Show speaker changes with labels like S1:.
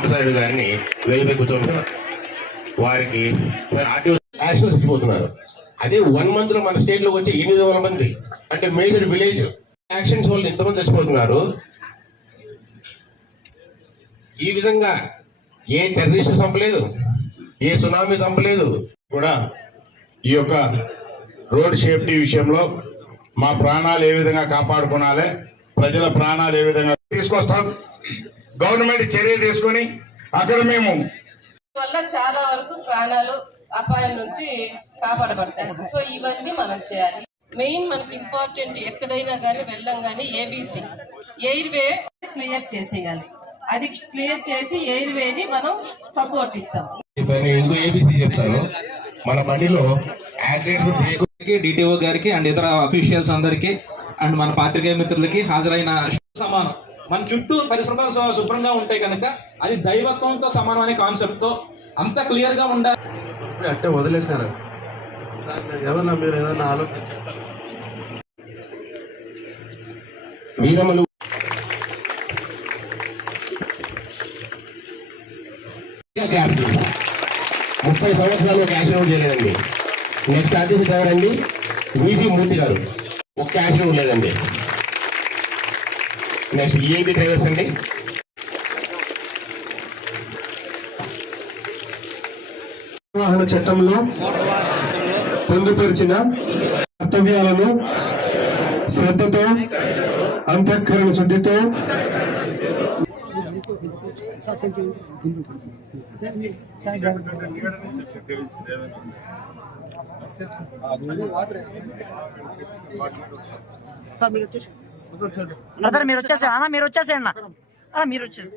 S1: Driving
S2: గారిని వేదికపై కూర్చోండి వారికి సార్ ఆర్టీఓ యాక్షన్ అదే వన్ మంత్లో మన స్టేట్లో వచ్చే ఎనిమిది వందల మంది అంటే మేజర్ విలేజ్ యాక్షన్స్ వల్ల ఎంతమంది చచ్చిపోతున్నారు. ఈ విధంగా ఏ టెర్రరిస్ట్ చంపలేదు ఏ సునామీ చంపలేదు
S3: కూడా ఈ యొక్క రోడ్ సేఫ్టీ విషయంలో మా ప్రాణాలు ఏ విధంగా కాపాడుకోవాలి ప్రజల ప్రాణాలు ఏ విధంగా తీసుకొస్తాం గవర్నమెంట్ చర్య తీసుకొని అక్కడ మేము
S4: వల్ల చాలా వరకు ప్రాణాలు అపాయం నుంచి కాపాడబడతాయి. సో ఇవన్నీ మనం చేయాలి. మెయిన్ మనకి ఇంపార్టెంట్ ఎక్కడైనా కానీ వెళ్ళం కానీ ఏబీసీ ఎయిర్వే క్లియర్ చేసేయాలి. అది క్లియర్ చేసి ఎయిర్ వేని మనం సపోర్ట్ ఇస్తాం
S2: ఇప్పుడు నేను ఇంకో ఏబిసి చెప్తాను మన బండిలో
S5: డిటిఓ గారికి అండ్ ఇతర అఫీషియల్స్ అందరికి అండ్ మన పాత్రికేయ మిత్రులకి హాజరైన సమానం. మన చుట్టూ పరిసరాలు శు- శుభ్రంగా ఉంటే కనుక అది దైవత్వంతో సమానం అనే కాన్సెప్ట్తో అంత క్లియర్గా ఉండాలి
S1: అంటే వదిలేసినారు. ఏమన్నా మీరు ఏదన్నా ఆలోచించారు?
S2: వీరమ్మలు ముప్పై సంవత్సరాలు ఒక యాక్సిడెంట్ చేయలేదండి. నెక్స్ట్ ఆర్టీసీ డ్రైవర్ అండి వీసీ మూర్తి గారు. ఒక్క యాక్సిడెంట్ లేదండి. నెక్స్ట్ ఈఐబి డ్రైవర్స్ అండి.
S6: నిర్వహణ చట్టంలో పొందుపరిచిన కర్తవ్యాలను శ్రద్ధతో అంతఃకరణ శుద్ధితో సార్ కొంచెం గుండు
S7: బ్రదర్ మీరు వచ్చేసా అన్న మీరు వచ్చేసేయండి అన్న మీరు వచ్చేసి.